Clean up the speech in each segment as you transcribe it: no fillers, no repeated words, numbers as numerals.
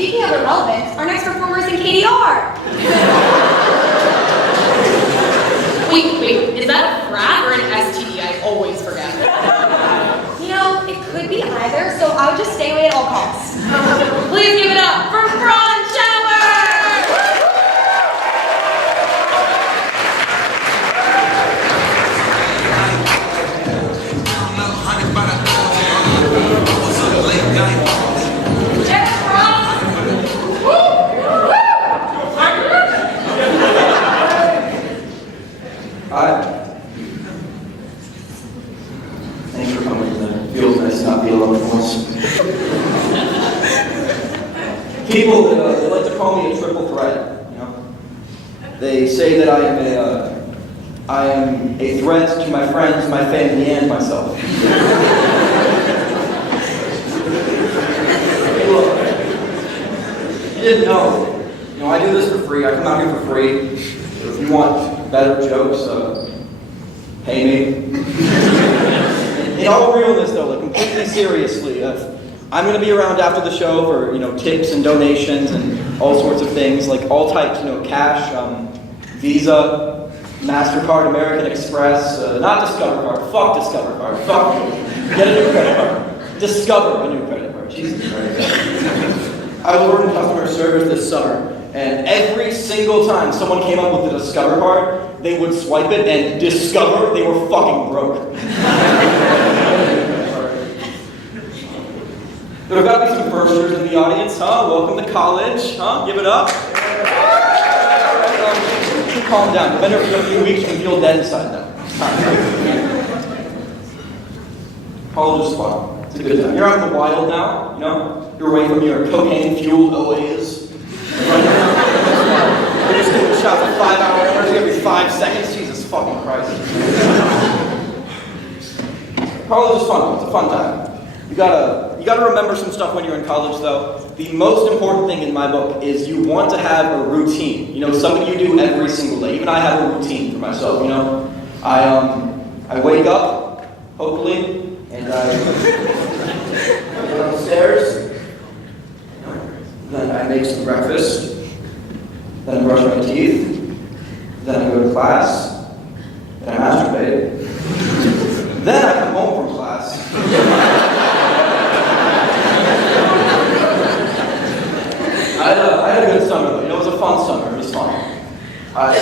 speaking of irrelevant, our next performer is in KDR. Wait, is that a frat or an STD? I always forget. You know, it could be either, so I would just stay away at all costs. Please give it up for Franz Schauer! Hi. Thanks for coming tonight. It feels nice to not be alone for once. People, they like to call me a triple threat, you know? They say that I am a threat to my friends, my family, and myself. Hey, look, you didn't know. You know, I do this for free. I come out here for free. If you want better jokes, pay me. In all realness, though, like completely seriously, I'm going to be around after the show for, you know, tips and donations and all sorts of things, like all types, you know, cash, Visa, MasterCard, American Express, not Discover Card. Fuck Discover Card. Fuck you. Get a new credit card. Discover a new credit card. Jesus Christ. I was working customer service this summer. And every single time someone came up with a Discover card, they would swipe it and discover they were fucking broke. There have got to be some firsters in the audience, huh? Welcome to college, huh? Give it up. Calm down. You've been here for a few weeks, you can feel dead inside now. College is fun. It's a good time. You're out in the wild now, you know? You're away from your cocaine-fueled OAs. You're just doing shots at 5-hour energy every 5 seconds. Jesus fucking Christ. College is fun. It's a fun time. You gotta remember some stuff when you're in college, though. The most important thing in my book is you want to have a routine. You know, something you do every single day. Even I have a routine for myself. You know, I wake up, hopefully, and I go downstairs. Then I make some breakfast, then I brush my teeth, then I go to class, then I masturbate, then I come home from class. I had a good summer though, you know, it was a fun summer, it was fun. I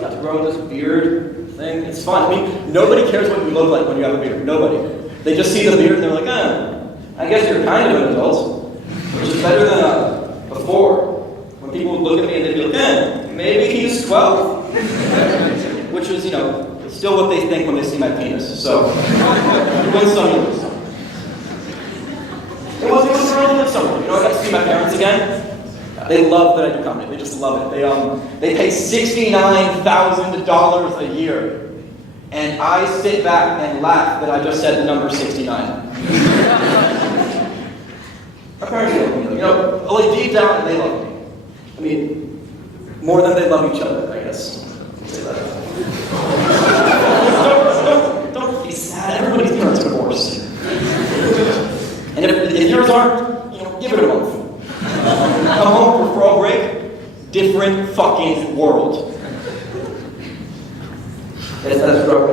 got to grow this beard thing, it's fun. I mean, nobody cares what you look like when you have a beard, nobody. They just see the beard and they're like, I guess you're kind of an adult, which is better than before, when people would look at me and they'd be like, maybe he's 12. Which is, you know, still what they think when they see my penis. So, you win some, you lose some. It was a really good summer. You know, I got to see my parents again. They love that I do comedy. They just love it. They pay $69,000 a year. And I sit back and laugh that I just said the number 69. My parents love me, you know, like deep down, they love me. I mean, more than they love each other, I guess. Say that. Don't be sad. Everybody's parents are divorced. And if yours aren't, you know, give it a month. Come home for fall break, different fucking world. Guess that's struck a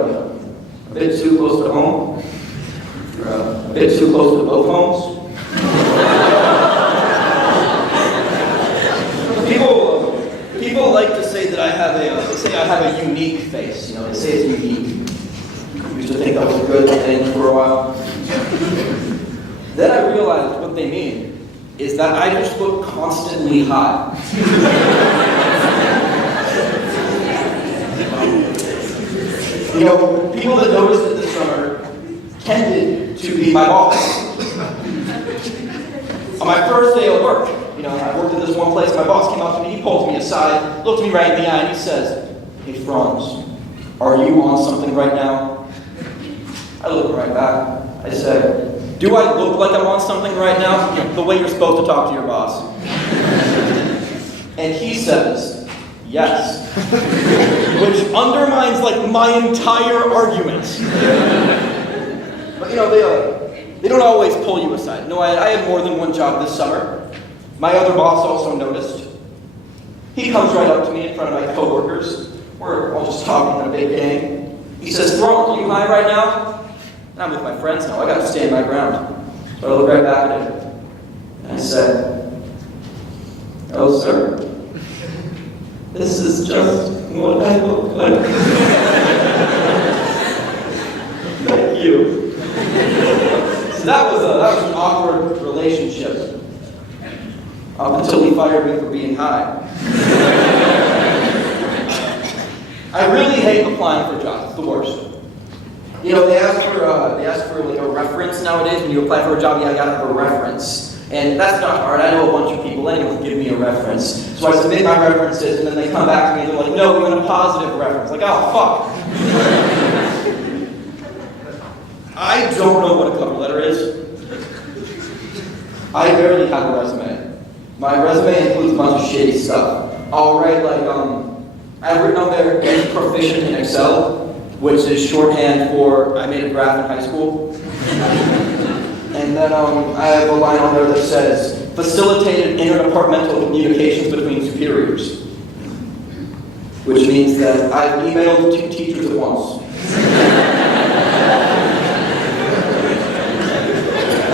bit too close to home, or a bit too close to both homes. People like to say that I have a unique face. You know, they say it's unique. I used to think that was a good thing for a while. Then I realized what they mean is that I just look constantly hot. You know, people that noticed it this summer tended to be my boss. On my first day of work, you know, I worked at this one place, my boss came up to me, he pulls me aside, looked me right in the eye, and he says, "Hey Franz, are you on something right now?" I looked right back. I said, "Do I look like I'm on something right now?" You know, the way you're supposed to talk to your boss. And he says, "Yes." Which undermines, like, my entire argument. But, you know, they don't always pull you aside. No, I had more than one job this summer. My other boss also noticed. He comes right up to me in front of my coworkers. We're all just talking in a big gang. He says, "Bro, are you high right now?" And I'm with my friends now. I gotta stand my ground. So I look right back at him. And I said, "Oh, sir, this is just what I look like." Thank you. So that was an awkward relationship. Up until he fired me for being high. I really hate applying for jobs. It's the worst. You know, they ask for like a reference nowadays. When you apply for a job, yeah, I gotta have a reference. And that's not hard. I know a bunch of people anyway who give me a reference. So I submit my references, and then they come back to me and they're like, "No, we want a positive reference." Like, oh, fuck. I don't know what a cover letter is. I barely have a resume. My resume includes a bunch of shitty stuff. I'll write like, I've written on there, "Am proficient in Excel," which is shorthand for I made a graph in high school. And then I have a line on there that says, "Facilitated interdepartmental communications between superiors," which means that I've emailed 2 teachers at once.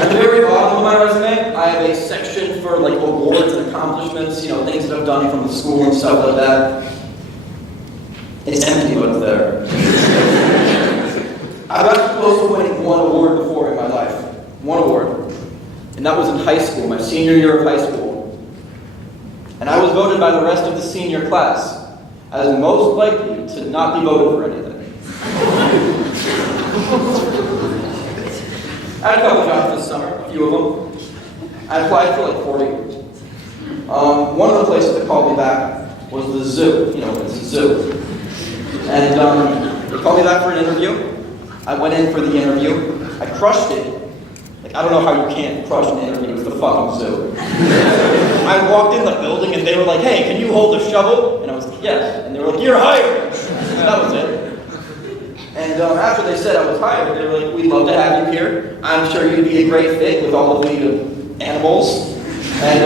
At the very bottom of my resume, I have a section for like awards and accomplishments, you know, things that I've done from the school and stuff like that. It's empty, but it's there. I got close to winning 1 award before in my life. 1 award. And that was in high school, my senior year of high school. And I was voted by the rest of the senior class as most likely to not be voted for anything. I had a couple jobs this summer, a few of them. I applied for like 40. One of the places that called me back was the zoo. You know, it's a zoo. And they called me back for an interview. I went in for the interview. I crushed it. Like, I don't know how you can't crush an interview. It's the fucking zoo. I walked in the building and they were like, "Hey, can you hold a shovel?" And I was like, "Yes." And they were like, "You're hired." And that was it. And after they said I was hired, they were like, "We'd love to have you here. I'm sure you'd be a great fit with all of the animals. And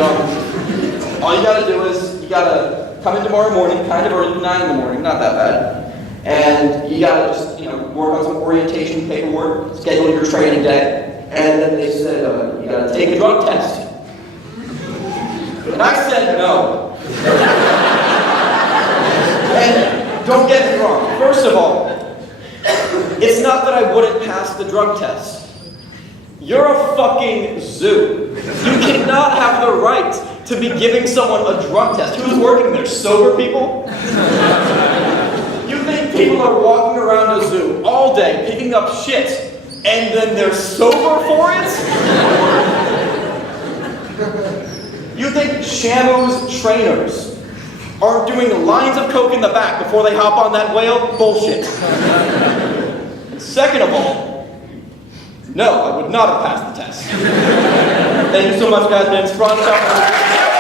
all you gotta do is, you gotta come in tomorrow morning, kind of early, 9 in the morning, not that bad. And you gotta just, you know, work on some orientation paperwork, schedule your training day. And then they said, you gotta take a drug test." And I said no. And don't get me wrong, first of all, it's not that I wouldn't pass the drug test. You're a fucking zoo. You cannot have the right to be giving someone a drug test. Who's working there? Sober people? You think people are walking around a zoo all day picking up shit and then they're sober for it? You think Shamu's trainers aren't doing lines of coke in the back before they hop on that whale? Bullshit. And second of all, no, I would not have passed the test. Thank you so much, guys. My name's Franz Schauer.